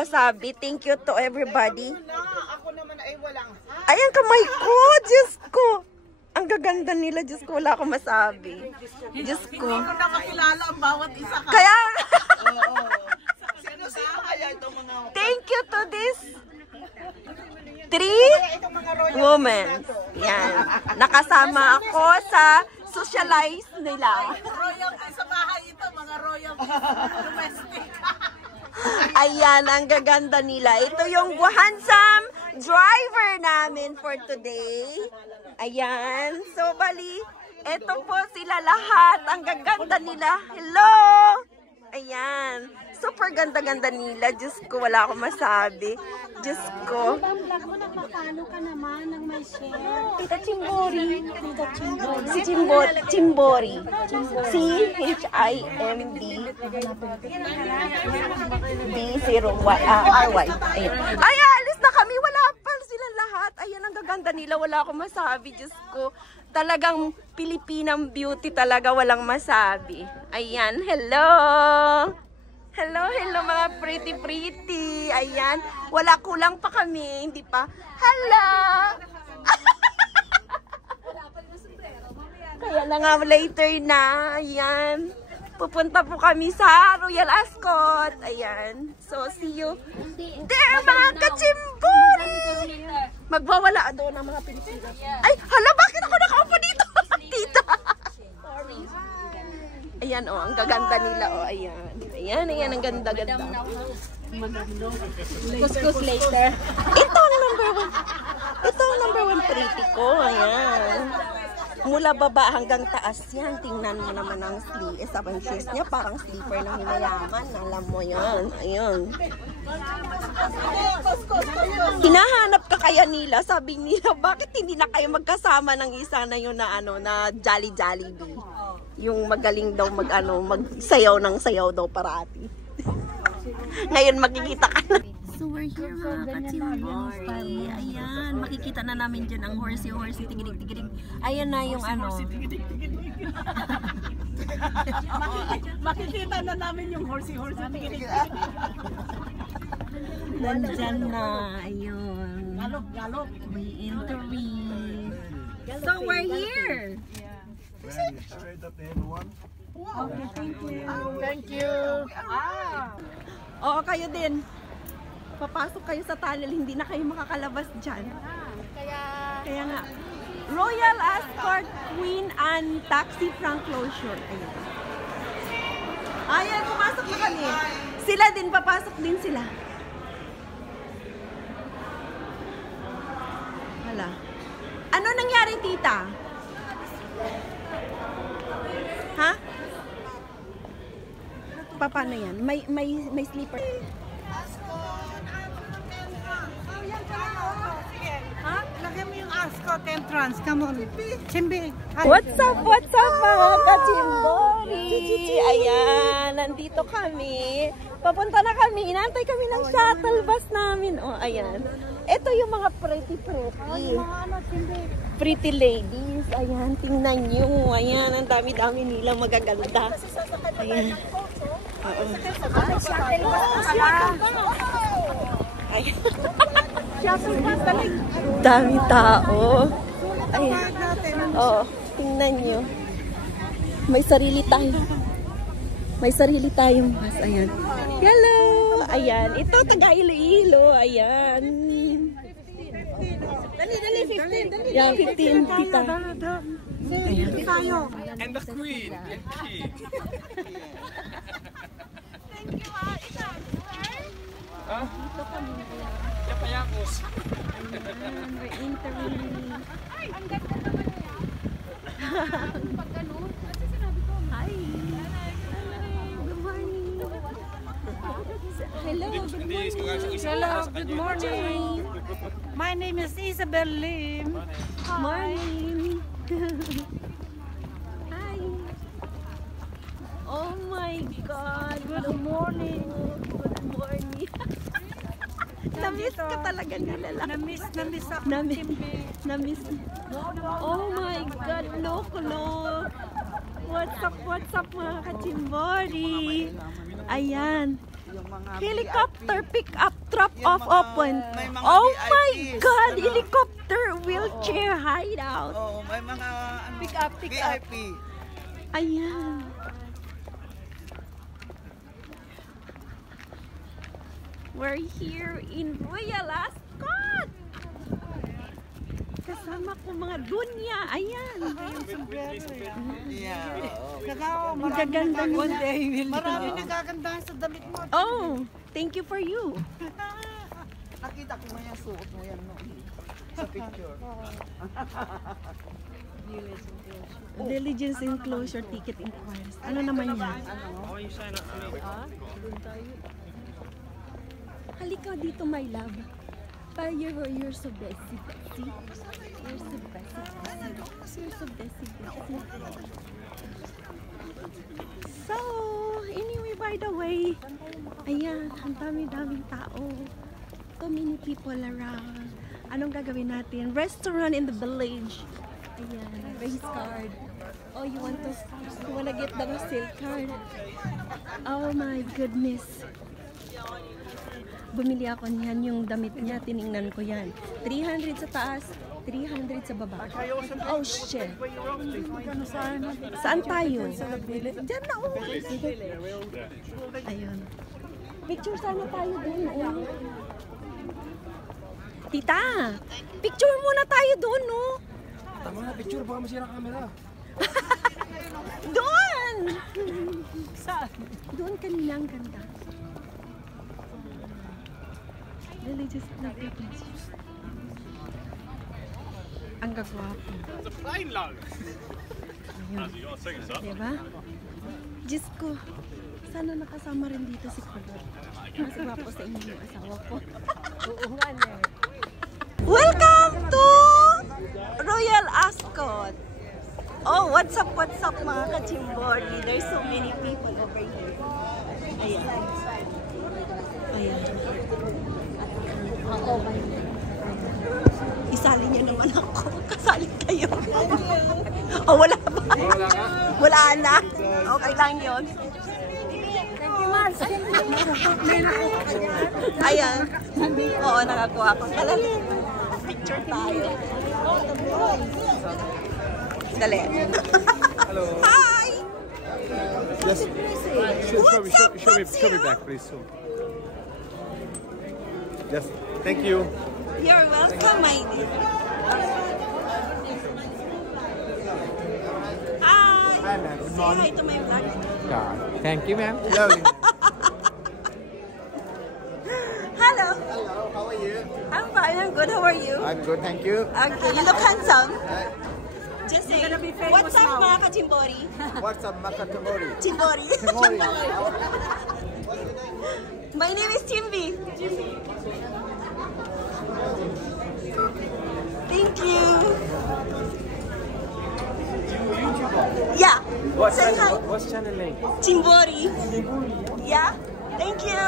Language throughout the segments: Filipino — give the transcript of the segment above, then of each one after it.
masabi. Thank you to everybody. Ako naman ay walang Ayan, kamay ko. Diyos ko. Ang gaganda nila. Diyos ko, wala akong masabi. Diyos ko. Hindi ko na makilala ang bawat isa ka. Kaya, Sino kaya itong mga... thank you to this 3 women. Yan. Nakasama ako sa socialize nila. Royal sa bahay ito, mga royal domestic. Ayan, ang gaganda nila. Ito yung handsome driver namin for today. Ayan. So, bali, ito po sila lahat. Ang gaganda nila. Hello! Ayan. Super ganda-ganda nila. Diyos ko, wala akong masabi. Diyos ko. Nagpapano ka naman ng may share. Tita Chimbori. Tita Chimbori. Si Chimbori. C-H-I-M-B D-0-Y-R-Y. Ayan. Ay, alis na kami. Wala pa silang lahat. Ayan, ang gaganda nila. Wala akong masabi. Diyos ko. Talagang Filipinang beauty talaga. Walang masabi. Ayan. Hello. Hello, hello mga pretty. Ayan. Wala, kulang pa kami. Hindi pa. Hello. Kaya na nga later na. Ayan. Pupunta po kami sa Royal Ascot. Ayan. So, see you there, mga kachimbori. Magwawala doon ang mga Pilipino. Ay, hala, bakit ako nakaupo dito? Tita. Ayan, oh, ang gaganda nila, oh, ayan. Ayan, ang ganda-ganda. Kuskus later. Ito ang number 1. Ito ang number 1 pretty ko, ayan. Mula baba hanggang taas yan. Tingnan mo naman ang shoes niya. Parang slipper ng mayaman. Alam mo yan. Ayun. Hinahanap ka kaya nila. Sabi nila, bakit hindi na kayo magkasama ng isa na yun na ano, na Jolly Jollibee? Yung magaling daw magsayaw ng sayaw daw parati. Ngayon makikita ka na. So we're here mga kachimbori. Ayan, makikita na namin dyan ang horsey, tigirig. Ayan na yung ano. Makikita na namin yung horsey, tigirig. Nandyan na, ayun. Galop. We entering. So we're here. Okay, thank you. Oo, kayo din. Papasok kayo sa tunnel, hindi na kayo makakalabas dyan. Kaya nga. Royal Ascot Queen Anne Taxi Frank Closure. Ayan. Ayan, pumasok na kami. Sila din, papasok din sila. Hala. Ano nangyari, tita? Ha? Paano yan? May slipper. Ha? Lagyan mo yung Ascot entrance. Come on. Chimbi. What's up mga kachimbori? Ayan, nandito kami. Papunta na kami. Inaantay kami ng shuttle bus namin. Oh, ayan. Ito yung mga pretty ladies. Ayan, tingnan nyo. Ayan, ang dami-dami nilang magaganda. Ayan. Oo. Ayan. Dami tao. Ayan. Oo, tingnan nyo. May sarili tayong bus. Ayan. Hello! Ayan. Ito, taga Iloilo. Ayan. Dali, 15. Yan, 15. Tita. Ayan. And the queen. Thank you, ha. Ikaw, Huh? Siya payakos. Ayan, we're entering. Ay, ang ganda naman niya. Pag ganun, kasi sinabi ko. Hi. Good morning. Hello, Good morning. My name is Isabel Lim. Morning. Hi. Oh my God. Good morning. Good morning. Namiss ka talaga nila lang. Namiss ako. Namiss. Oh my God. Look. What's up mga kachimbori? Ayan. mga Helicopter VIP. pick up, drop Yung off, mga- open. may mga Oh my VIPs, God! ano? Helicopter wheelchair hideout. Oo, may mga ano, Pick up, pick up. VIP. Ayan. We're here in Royal Ascot. Kasama ko mga dunya. Ayan. Yeah. Magaganda Magaganda na. one day. Marami nagagandahan sa damit mo. Oh, thank you for you. Nakita ko nga yung suot mo yan no? Sa picture. Diligence enclosure ticket inquiries. Ano naman yan? Oh, you sign up. Halika dito, my love. You're so busy, Betsy. You're so busy, Betsy. You're so busy, Betsy. So, anyway, by the way, ayan, ang dami-daming tao. So many people around. Anong gagawin natin? Restaurant in the village. Ayan, race card. Oh, you wanna get the sale card? Oh my goodness. Bumili ako niyan, yung damit niya, tiningnan ko yan. 300 sa taas, 300 sa baba. Oh shit. Saan tayo? Diyan na, oh. Ayun. Picture sana tayo doon, oh. Tita, picture muna tayo doon, no? Tama na, picture. Baka masira ang camera. Doon! Saan? Doon kanina ang ganda. Religious activities. Ang gagwapo. The plane low. Ayun. You got a second, sir. Diba? Diyos ko, sana nakasama rin dito si Kulot. Mas gwapo sa inyo yung asawa ko. Oo nga na. Welcome to Royal Ascot. Oh, what's up mga kachimbori? There's so many people over here. Ayan. Ayan. Ako ba yun? Isali niyo naman ako. Kasali kayo. Oh, wala ba? Wala na. Okay lang yun. Ayan. Oo, nakakuha ko. Dali. Picture tayo. Dali. Hello. Hi! Yes. Show me back, please. Yes. Thank you. You're welcome, my dear. Hi! Say hi to my vlog. Thank you, ma'am. Lovely. Hello. Hello, how are you? I'm fine. I'm good. How are you? I'm good, thank you. Okay, you look handsome. Just say, what's up, mga kachimbori? What's up, Makatamori? Chimbori. Tamori. My name is Chimbi. Thank you. Yeah. Say hi. What's channel name? Chimbori. Yeah. Thank you.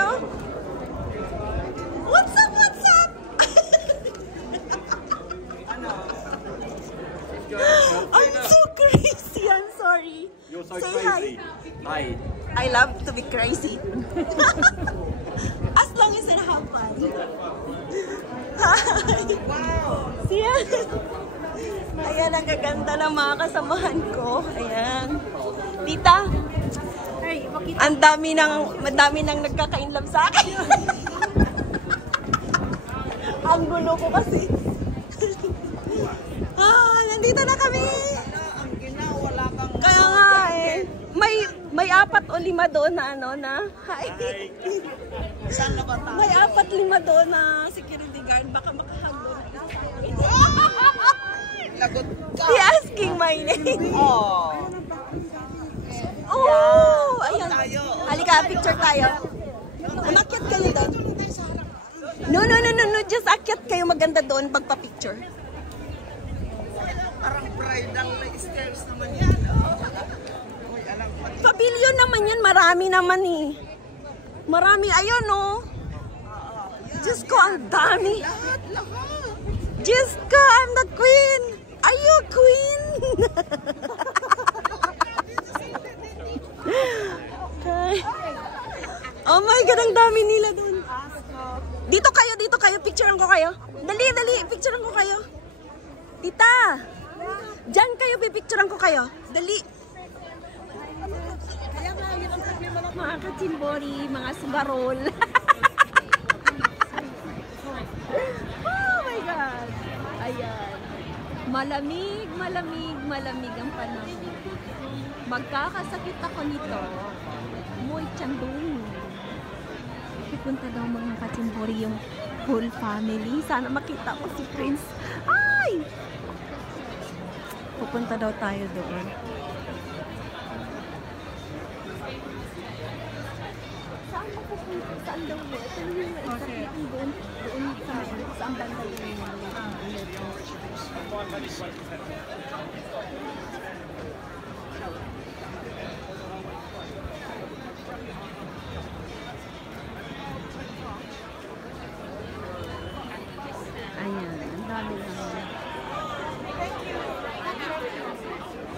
What's up? What's up? I'm so crazy. I'm sorry. You're so Say crazy. Hi. I love to be crazy. As long as I have fun. Hi. Wow. Siya. Ayan, ang gaganda ng mga kasamahan ko. Ayan. Tita, ang dami nang nagkaka-inlove sa akin. Ang gulo ko kasi. Nandito na kami. Ang ginawala kang Kaya nga eh. May 4 o 5 doon na ano na. Hi. saan na ba tayo? May 4-5 doon na security guard. Baka makahag doon. Lagot ka. He asking my name. Oh. Oh! Ayan. Tayo. Halika, picture tayo. Umakyat kayo doon. No. Just akyat kayo maganda doon pagpa-picture. Parang bridal stairs naman yan. Oh. Uy, alam pa. Pavilion naman yan. Marami naman eh. Marami. Ayun oh. Diyos ko, ang dami. Diyos ko, I'm the queen. Are you a queen? Oh my God, ang dami nila dun. Dito kayo. Picturean ko kayo. Dali, picturean ko kayo. Tita! Diyan kayo, pipicturean ko kayo. Dali. Mga kachimbori, mga sugarol. Oh my God. Ayan. Malamig ang panahon. Magkakasakit ako nito. Muy chandong. Pupunta daw mga kachimbori yung whole family. Sana makita ko si Prince. Ay! Pupunta daw tayo doon. Saan mo pupunta? Saan daw mo? Ito yung exactly ang doon sa ang banda yung ayan, ang dami naman.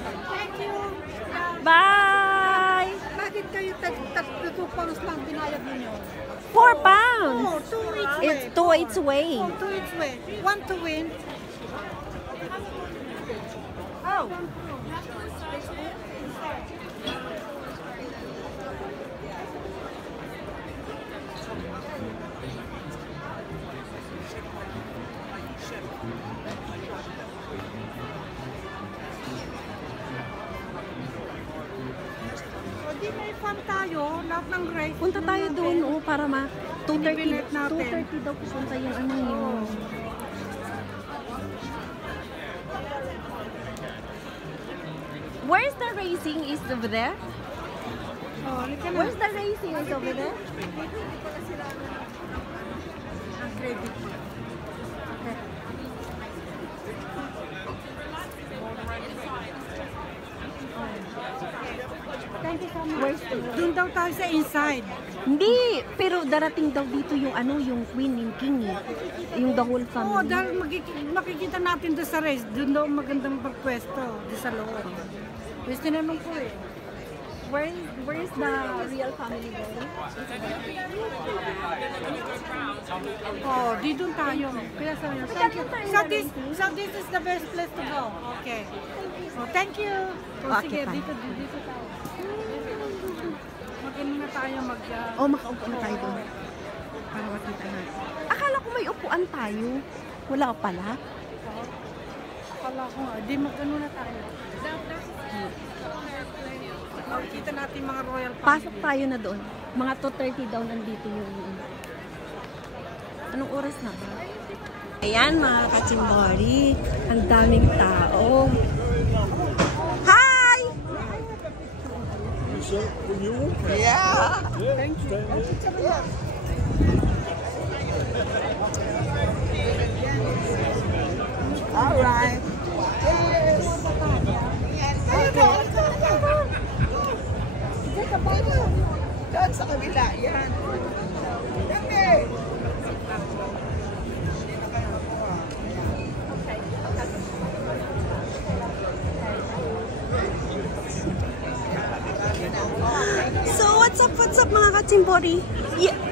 Thank you. Bye! Bakit kayo 2 pounds lang binayad ninyo? 4 pounds! Oh, 2 each way. It's 2 each way. Oh, 2 each way. 1 to win. Oh. Di may fun tayo, lahat ng race. Punta tayo doon, para 2:30 Binibilit natin. 2:30 daw pupunta yung ano yung... Where's the racing? Is over there? Oh, halika na. Where's the racing? Is over there? Ang credit. Thank you so much. Doon daw tayo sa inside. Hindi, pero darating daw dito yung ano, yung queen, yung king eh. Yung the whole Oo, family. dahil makikita natin doon sa race. Doon daw magandang pagpwesto. Doon sa loob. Tapos tinanong ko eh. Where is the real family going? Oh, di doon tayo. Kaya sabi niya, thank you. So this is the best place to go. Okay. Oh, thank you. Oh, Okay, sige, fine. dito tayo. Mag-in na tayo Oh, makaupo na tayo doon. Para makita natin. Akala ko may upuan tayo. Wala pala. Akala ko nga, di mag-ano na tayo. Makikita natin mga royal family. Pasok tayo na doon. Mga 2:30 daw nandito yung... Anong oras na ba? Ayan mga kachimbori. Ang daming tao. Hi! Yeah. All right. Doon sa kabila, yan. Dami! So, what's up mga kachimbori?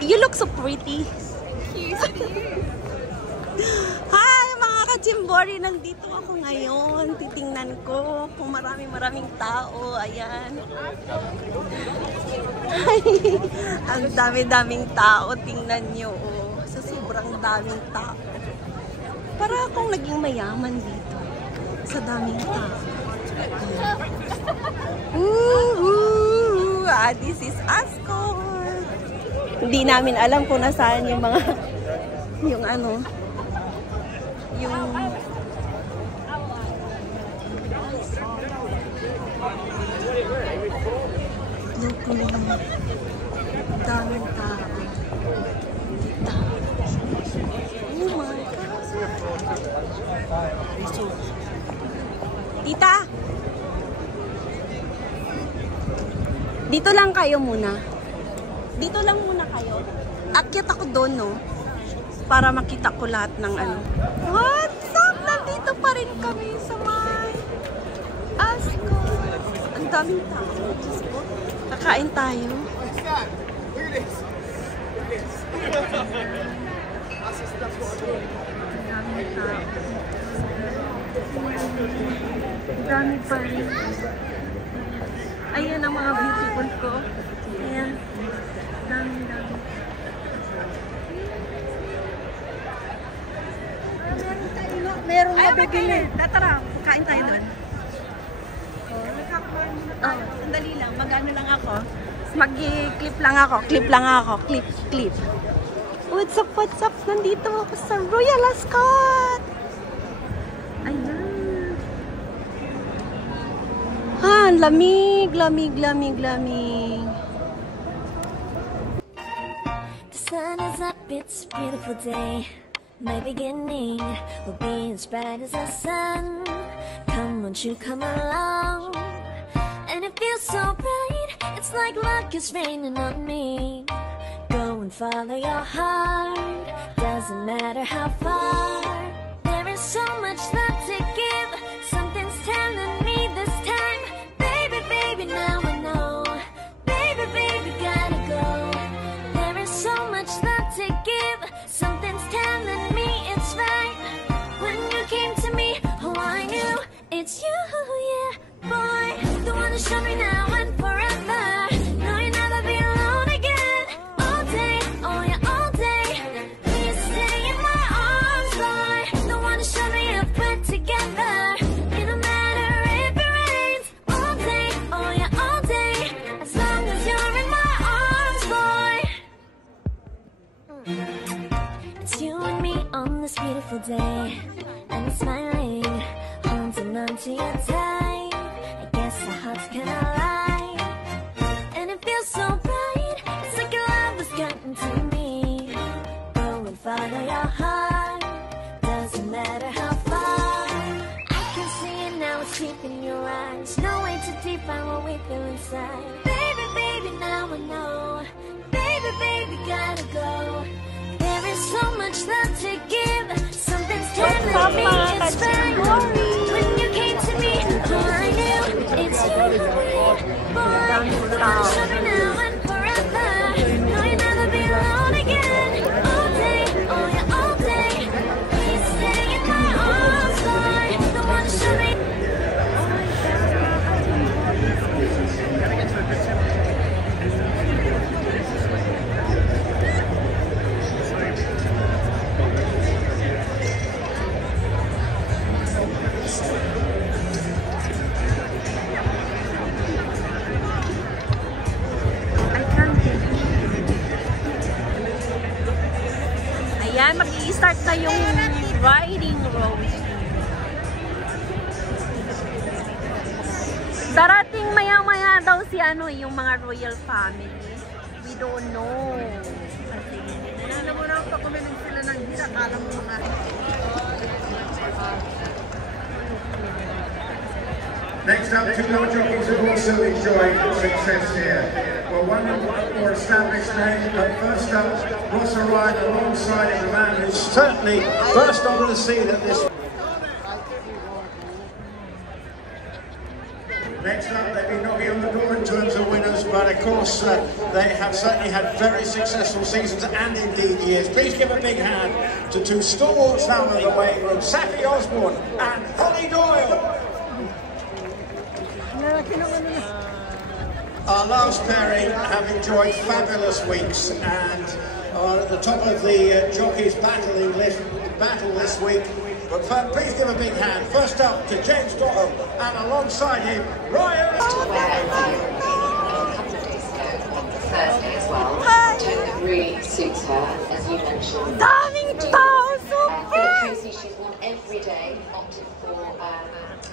You look so pretty. Hi mga kachimbori! Nandito ako ngayon. Titingnan ko kung maraming tao. Ayan. Ang dami-daming tao. Tingnan nyo. Sa sobrang daming tao. Para akong naging mayaman dito. Sa daming tao. This is Ascot. Hindi namin alam kung nasaan yung mga yung ano yung daming tao. Oh my God. Tita! Dito lang kayo muna. Dito lang muna kayo. Akyat ako doon, no? Para makita ko lahat ng ano. What's up? Nandito pa rin kami sa may Ascot. Ang daming tao. Kakain tayo. Look at this. Dami pa rin. Ayan ang mga beautiful ko. Ayan. Dami. Meron na bibili. Tara, kain tayo doon. Oh, sandali lang. Mag-ano lang ako. Mag-clip lang ako. Clip. What's up? Nandito ako sa Royal Ascot. Ayan. Lamig. The sun is up, it's a beautiful day. My beginning will be as bright as the sun. Come, won't you come along? And it feels so bright, it's like luck is raining on me. Go and follow your heart, doesn't matter how far. There is so much love to give, something's telling me this time. Baby, now I know. Baby, gotta go. There is so much love to give, something's telling me it's right. When you came to me, oh I knew it's you, yeah, boy. The one to show me now and forever. No, you'll never be alone again. All day, oh yeah, all day. Please stay in my arms, boy. The one to show me if we're together. It don't matter if it rains. All day, oh yeah, all day. As long as you're in my arms, boy. It's you and me on this beautiful day. And it's smiling, holding on to your tight. I guess our hearts can align. And it feels so bright, it's like your love has gotten to me. Go and follow your heart, doesn't matter how far. I can see it now, it's deep in your eyes. No way to define what we feel inside. Baby, now I know. Baby, gotta go. There is so much love to give, something's telling me it's right. When you came to me, oh I knew it's you, boy. The one show me now and forever. No, you'll never be alone again. All day, oh yeah, all day. Please stay in my arms, boy. The one show me. Ayan, mag-i-start na yung riding rose. Darating maya-maya daw si yung mga royal family. We don't know. Alam mo na, pag kuminig sila ng hira, kala mo mga... Next up, two more jockeys have also enjoyed success here. Well, one more established name, but first up, Ross Ryan alongside the man who's certainly first onto the scene at this. Next up, they've been knocking on the door in terms of winners, but of course they have certainly had very successful seasons and indeed years. Please give a big hand to two stalwarts down the weighing room, Saffie Osborne and Holly Doyle. Our last pairing have enjoyed fabulous weeks and are at the top of the jockeys battle this week. But please give a big hand. First up to James Doyle and alongside him, Ryan. Thursday as well. Tone really suits her, as you mentioned. Daming tao! For the Tracy, she's won every day, opted for him as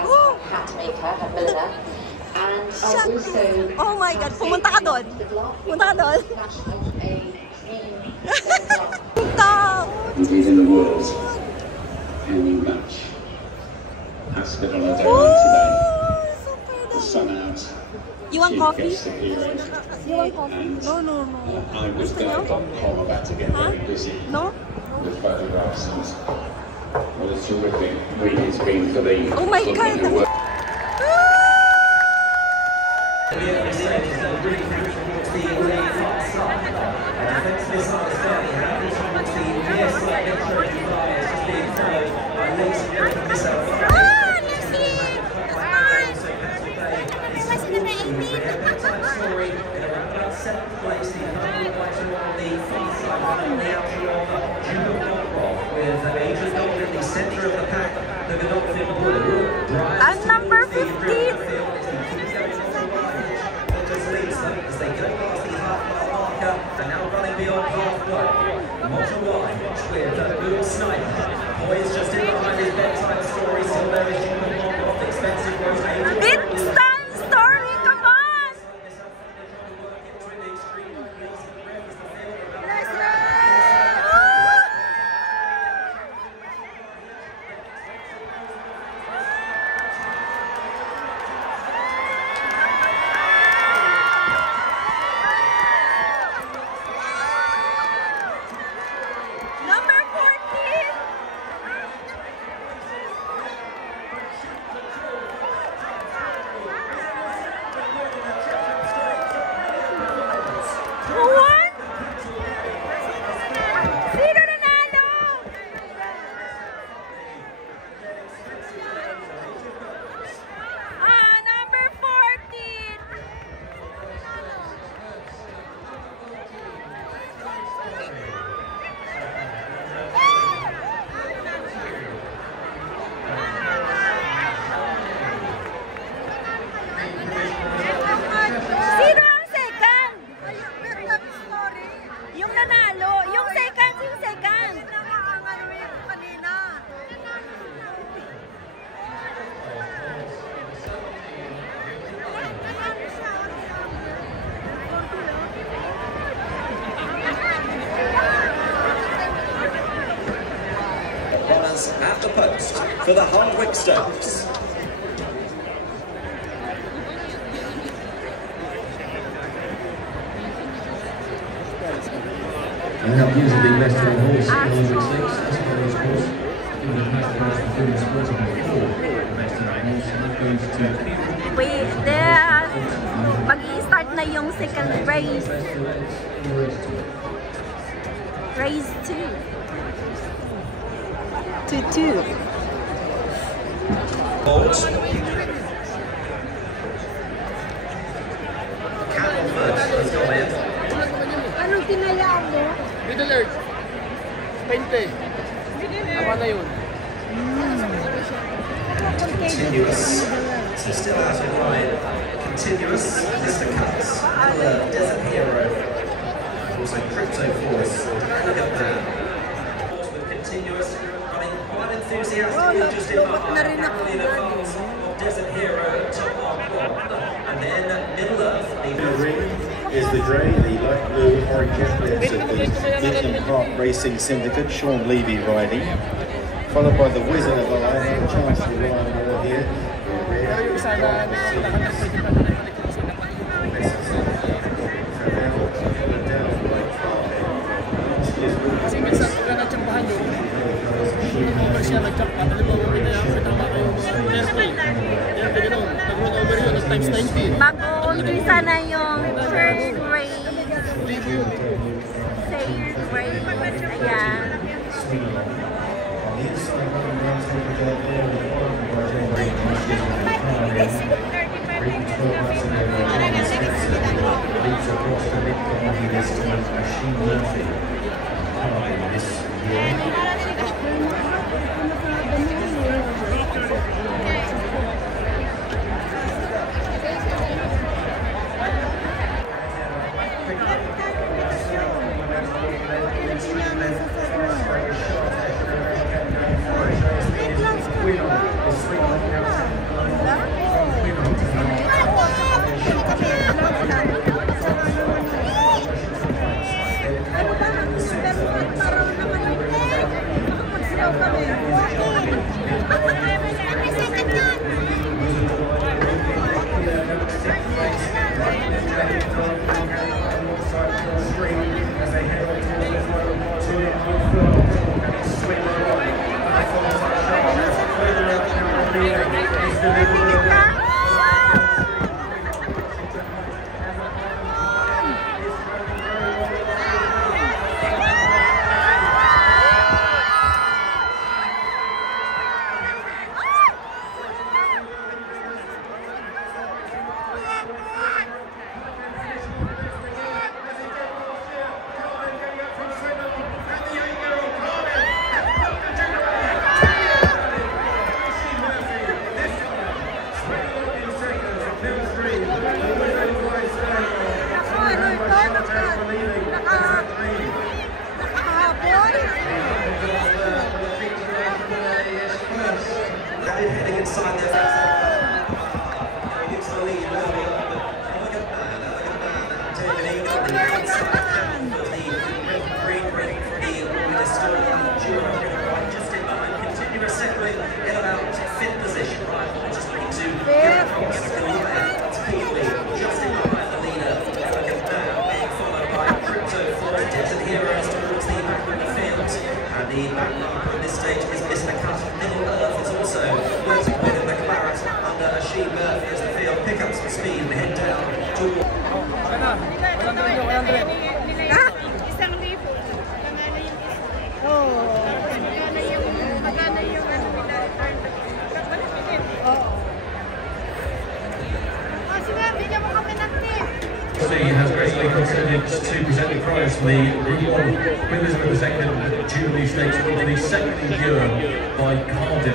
her hat maker, her milliner. And also, oh my God, pumunta ka doon. Pumunta ka doon. In the world, can you match Aspen on a day like today? The sun out. You want coffee? You want coffee? No. I was there.com about to get very busy with photographs and what a terrific week it's been for the oh my God. watch with Boom Sniper. Boy is just in behind his bedtime story, still there is Jingle Bong off expensive road. Bedtime story, come on! At the post for the Hardwick Stones. And that news will be invested in horse at Hardwick Stakes. That's what those horse. Given the most price for Film Sporting before invested in horse, and that goes to Wait, there. Mag-i-start na yung second race. Race 2. 2-2. Anong tinayaan mo? Middle Earth. 20. Tama na yun. Continuous. So still out in line. Continuous. Mr. Cuts. Desert Hero. Also Crypto Force. Look at that. With Continuous. Running quite enthusiastically just in behind. Happily in advance of Desert Hero to R1. And then Middle Earth. Is the Dre, the light blue orange champions of the Midland Park Racing Syndicate, Sean Levy riding, followed by the Wizard of Eye, have a chance to ride more here. Mag-uumpisa na yung third race. Third race. Ayan. The back marker on this stage is Mr. Cut. Middle Earth is also flirting with the claret under a She Murphy as the field pick up some speed and head down towards. Isang libo. Magana yung ano nila. Sige, bigyan mo kami ng tip. Has gracefully consented to present the prize for the Group 1 winners of the second Jubilee Stakes of the second year by Cardiff.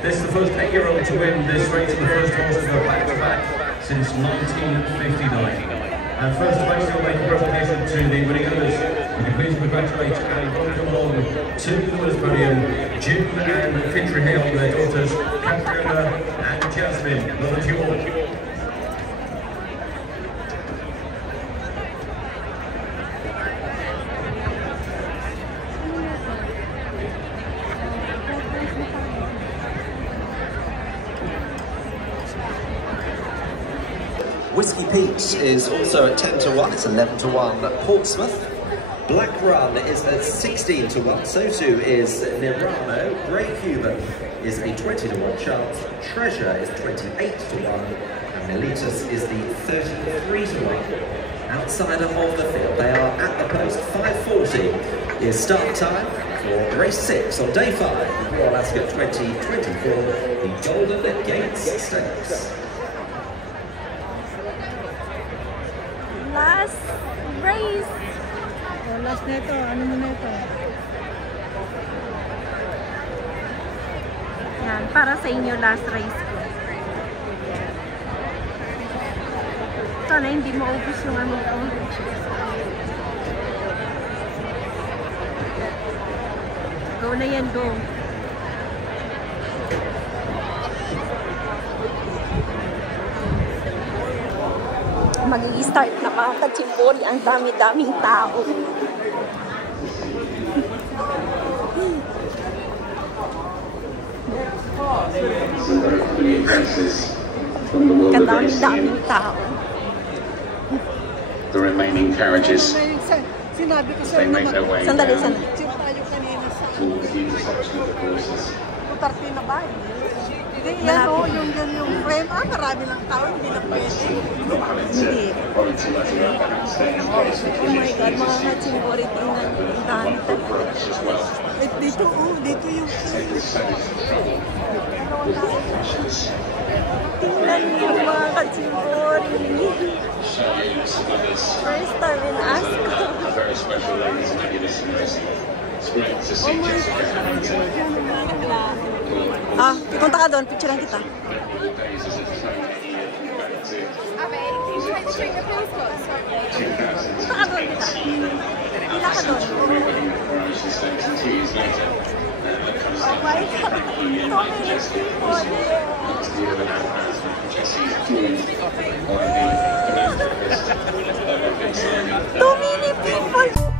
This is the first 8-year-old to win this race and the first horse to go back-to-back since 1959. And first of all, we'll make a presentation to the winning owners. We can please congratulate and welcome along to the winners' podium, Jim and Fitri Hale, their daughters, Catriona and Jasmine. Well done to you all. Whiskey Peach is also at 10 to 1, it's 11 to 1. Portsmouth. Black Run is at 16 to 1, so too is Nirano. Grey Cuban is a 20 to 1 chance. Treasure is 28 to 1. And Miletus is the 33 to 1. Outside of the field, they are at the post. 5:40 is start time for race 6 on day 5 of Royal Ascot 2024, the Golden Gates Stakes. Last race. Last neto, ano mo neto? Yan, para sa inyo last race ko. Sana hindi maubos yung ano ko. Go na yan, go. Mag-i-start na mga katsimbori, ang dami-daming tao. Kadami-daming tao. The remaining carriages, Sinabi ko they make their way down Sandali. towards the intersection of the courses. Putarti na ba? Hindi, yan o, yung frame. Marami lang tao, hindi na pwede. Hindi. Oh my God, mga katsimbori, tingnan. Ang dami talaga. Dito yung... Tingnan niyo mga katsimbori. First time in Ascot. Very special ladies and ladies in racing. It's great to see Jessica Hamilton. Punta ka doon, picturean kita. Punta ka doon kita. Pila ka doon. Oh my God, so many people there. Too many people.